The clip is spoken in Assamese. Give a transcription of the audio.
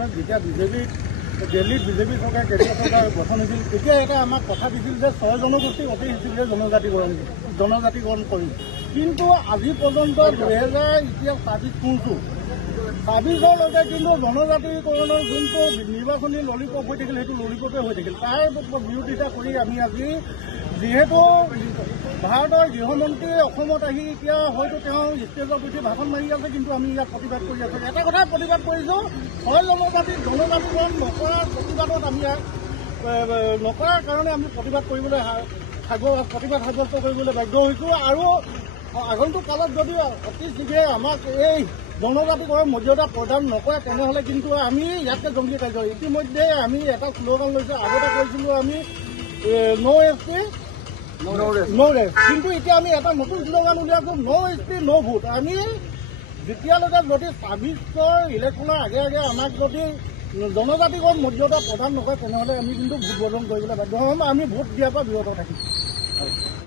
চনত যেতিয়া দিল্লীত বিজেপি চৰকাৰ কেন্দ্ৰীয় চৰকাৰ গঠন হৈছিল তেতিয়া এটা আমাক কথা দিছিল যে 6 জনগোষ্ঠী অতি হিচাপে জনজাতিকৰণ কৰিম, কিন্তু আজি পৰ্যন্ত 2024-25লৈকে কিন্তু জনজাতিকৰণৰ যোনটো নিৰ্বাচনী ললিপপ হৈ থাকিল সেইটো ললিপপে হৈ থাকিল। তাৰ বিৰোধিতা কৰি আমি আজি যিহেতু ভাৰতৰ গৃহমন্ত্ৰী অসমত আহি এতিয়া হয়তো তেওঁ ষ্টেজত উঠি ভাষণ মাৰি আছে, কিন্তু আমি ইয়াত প্ৰতিবাদ কৰি আছোঁ। এটা কথা প্ৰতিবাদ কৰিছোঁ, 6 জনজাতিকৰণ নকৰাৰ প্ৰতিবাদত আমি নকৰাৰ কাৰণে আমি প্ৰতিবাদ কৰিবলৈ প্ৰতিবাদ সাব্যস্ত কৰিবলৈ বাধ্য হৈছোঁ। আৰু আগন্তুক কালত যদি অতি শীঘ্ৰে আমাক এই জনজাতিকৰণ মৰ্যাদা প্ৰদান নকৰে তেনেহ'লে কিন্তু আমি ইয়াতকৈ জংগী কাৰ্য। ইতিমধ্যে আমি এটা শ্লোগান লৈছোঁ, আগতে কৈছিলোঁ আমি নো এছটি নো ৰেষ্ট, কিন্তু এতিয়া আমি এটা নতুন শ্লোগান উলিয়াইছোঁ, নো এছটি নো ভোট। আমি যেতিয়ালৈকে যদি 26ৰ ইলেকশ্যনৰ আগে আগে আমাক যদি জনজাতিকৰণ মৰ্যাদা প্ৰদান নকৰে তেনেহ'লে আমি কিন্তু ভোট বৰ্জন কৰিবলৈ বাধ্য হ'ম। আমি ভোট দিয়াৰ পৰা বিৰত থাকিম।